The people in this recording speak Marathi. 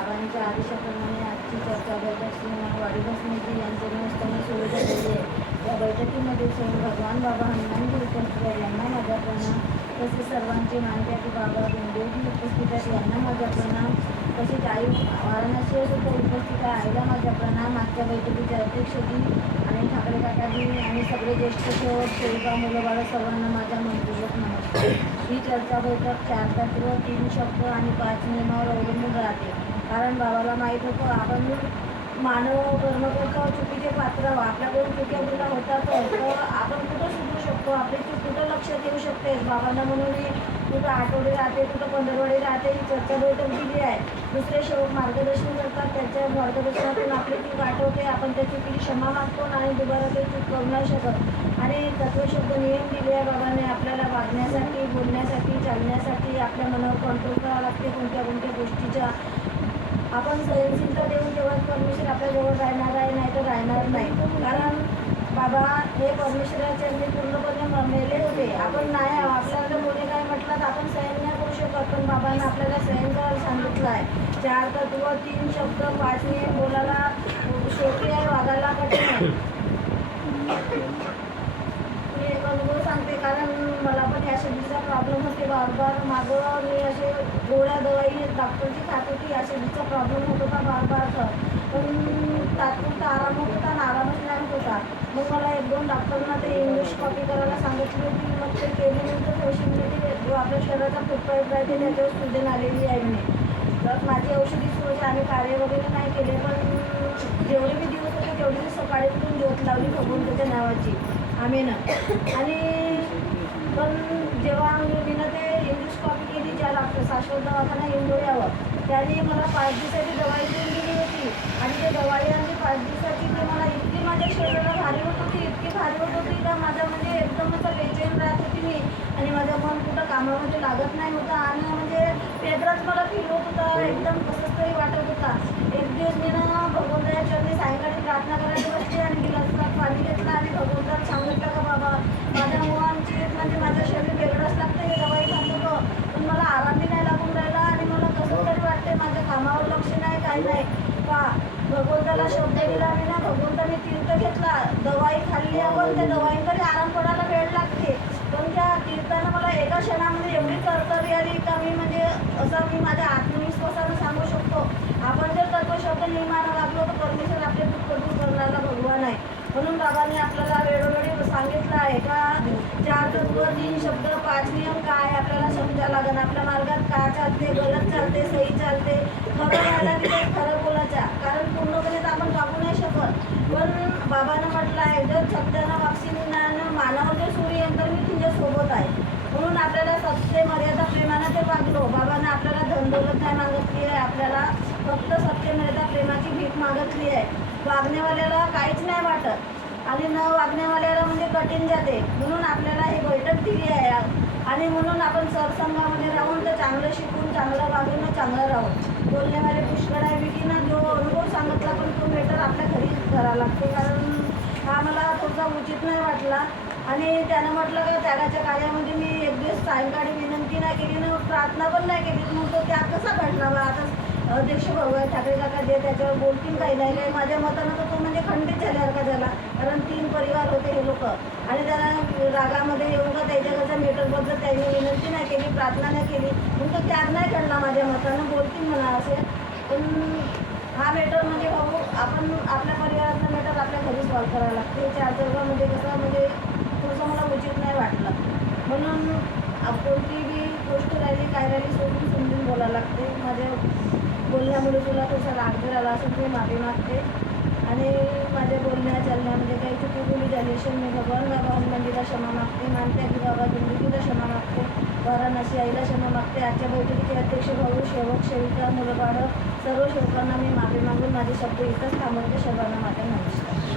बाबांच्या आदेशाप्रमाणे आजची चर्चा बैठक श्रीमान वाडी भस्मीजी यांच्या निमित्ताने सुरू झालेली आहे. या बैठकीमध्ये स्वयं भगवान बाबा हनुमानजी उपस्थित यांना माझा प्रणाम. तसेच सर्वांचे मानप्याचे बाबा गुंडेजी उपस्थित आहेत. यांना माझा प्रणाम. तसेच आई वाराणसी सुद्धा उपस्थित आहे. आईला माझा प्रणाम. आजच्या बैठकीचे अध्यक्षजी आणि ठाकरे काकाजी आणि सगळे ज्येष्ठ सेवक सेविका मुलं सर्वांना माझा मनपूर्वक नमस्कार. ही चर्चा बैठक चार तत्व तीन शब्द आणि पाच नियमावर अवलंबून राहते. कारण बाबाला माहीत होतं आपण मानव कर्म करतो चुकीचे पात्र आपल्याकडून चुक्या गुन्हा होतात तर आपण कुठं सुधरू शकतो? आपली चूक कुठं लक्षात येऊ शकते? बाबांना म्हणून मी कुठं आठवडे राहते कुठं पंधरवडे राहते ही चर्चा बैठक दिली आहे. दुसरे शेवट मार्गदर्शन करतात. त्यांच्या मार्गदर्शनातून आपली चूक आठवते. आपण त्या चुकीची क्षमा मागतो आणि दुबारा ते चूक करू नाही शकत. आणि तत्वशब्द नियम दिले आहे बाबाने आपल्याला वागण्यासाठी बोलण्यासाठी चालण्यासाठी. आपल्या मनावर कंट्रोल करावं लागते कोणत्या कोणत्या गोष्टीच्या. आपण सहनशीलता देऊन तेव्हाच परमेश्वर आपल्याजवळ राहणार आहे नाही तर राहणार नाही. कारण बाबा हे परमेश्वराचे मी पूर्णपणे मेले होते. आपण नाही आपल्याला कोणी काय म्हटलं तर आपण सहन नाही करू शकत. पण बाबांना आपल्याला सहन करायला सांगितलं आहे. चार तत्व तीन शब्द पाच नियम बोलायला सोपी आहे वागायला कठीण आहे. मी एक अनुभव सांगते. कारण मला पण प्रॉब्लेम होते बार बार मागं मी असे गोळ्या दवाई डॉक्टरची खात होती या प्रॉब्लेम होत होता बार बार तर. पण तात्पुरता आराम होत होता आणि आरामच नाही होता मग मला एक दोन डॉक्टरना ते इंग्लिश कॉपी करायला सांगितली होती. मग ते केल्यानंतर थोडीशी म्हणजे जो आपल्या शरीराचा फुटपाईप राहते त्याच्यावर सुजन आलेली आहे म्हणे. तर माझी औषधी सुरू आम्ही कार्य वगैरे नाही केले पण जेवढे मी दिवस होते तेवढे मी सकाळी उठून ज्योत लावली भगवंताच्या नावाची. आम्ही ना. आणि पण जेव्हा मी ते इंग्लिश कॉपी केली ज्या डॉक्टर शाश्वत दवाखाना इंदोऱ्यावर त्याने मला पाच दिवसाची दवाई देऊन दिली होती. आणि ते दवाई आणि पाच दिवसाची ते मला इतकी माझ्या शरीराला भारी होत होती इतकी भारी होत होती का माझं म्हणजे एकदम असं बेचैन राहत होती मी. आणि माझं मन कुठं कामामध्ये लागत नाही होतं. आणि म्हणजे वेगळंच मला फील होत होता एकदम कसंच तरी वाटत होता. एक दिवस मी ना भगवंताच्या सायंकाळी प्रार्थना करायला बसली आणि गिलासात पाणी घेतलं आणि भगवंताला सांगितलं का बाबा माझ्या मुलांची म्हणजे माझं शरीर वेगळंच लागतं हे दवाई खात होतं पण मला आरामही नाही लागून राहिला आणि मला कसं तरी वाटते माझ्या कामावर लक्ष का भगवंताला शब्द दिला मी ना भगवंताने तीर्थ घेतला दवाई खाल्ली आपण त्या दवाईकडे आराम पडायला वेळ लागते? पण त्या तीर्थानं मला एका क्षणामध्ये एवढी कर्तव्य आली का मी म्हणजे असं मी माझ्या आत्मविश्वासानं सांगू शकतो. आपण जर तत्वशब्द नियमानं लागलो तर परमेश्वर आपले दुःख दूर करणारा भगवान आहे. म्हणून बाबांनी आपल्याला वेळोवेळी सांगितलं आहे का चार तत्व तीन शब्द पाच नियम काय आपल्याला लागेल आपल्या मार्गात काय चालते गलत चालते सही चालते. खरं राहिला की ते खरं बोलायचा कारण पूर्णपणे तर आपण वागू नाही शकत. पण बाबानं म्हटलं आहे जर सत्यानं वापसी मानामध्ये सूर्यंतर मी तुझ्यासोबत आहे. म्हणून आपल्याला सत्य मर्यादा प्रेमानं ते वागलो बाबानं आपल्याला धनदौलत नाही मागितली आहे. आपल्याला फक्त सत्य मर्यादा प्रेमाची भीक मागितली आहे. वागण्यावाल्याला काहीच नाही वाटत. आणि न वागण्यावाल्याला म्हणजे कठीण जाते. म्हणून आपल्या ही बैठक दिली आहे आणि म्हणून आपण सरसंघामध्ये राहून तर चांगलं शिकून चांगलं वागून चांगलं राहून बोलण्यावाले पुष्कळ आहे विकीनं जो अनुभव सांगितला पण तो मॅटर करावं लागते. कारण हा मला थोडासा उचित नाही वाटला. आणि त्यानं म्हटलं का त्यागाच्या कार्यामध्ये मी एक दिवस सायंकाळी विनंती नाही केली ना प्रार्थना पण नाही केली. मग तो त्याग कसा घडला? बा आता अध्यक्ष भगवान ठाकरे काका जे त्याच्यावर बोलतील काही नाही नाही माझ्या मतानं तर तो म्हणजे खंडित झाल्यासारखा झाला? कारण तीन परिवार होते हे लोक. आणि त्याला रागामध्ये येऊन का त्याच्या मीटरबद्दल मेटरबद्दल त्यांनी विनंती नाही केली प्रार्थना नाही केली मग तो त्याग नाही घडला माझ्या मतानं. बोलतील म्हणा असे. पण हा मॅटर म्हणजे भाऊ आपण आपल्या परिवारातला मॅटर आपल्या घरी सॉल्व करावं लागते. चार म्हणजे कसं म्हणजे थोडंसं मला उचित नाही वाटलं. म्हणून आप- कोणती बी गोष्ट राहिली काय राहिली सोडून समजून बोलायला लागते. माझ्या बोलण्यामुळे तुला थोडासा राग जर आला असेल मी माफी मागते. आणि माझ्या बोलण्या चालण्यामध्ये काही चुकी बोली झाली असेल मी भगवान बाबा हनुमानजीला क्षमा मागते मानते की बाबा जिंदगीला क्षमा मागते वाराणसी आईला क्षमा मागते आजच्या बैठकीचे अध्यक्ष भाऊ सेवक सेविका मुलं सर्व सेवकांना मी माफी मागून माझे शब्द इथंच थांबवते सर्वांना माझ्या नमस्कार.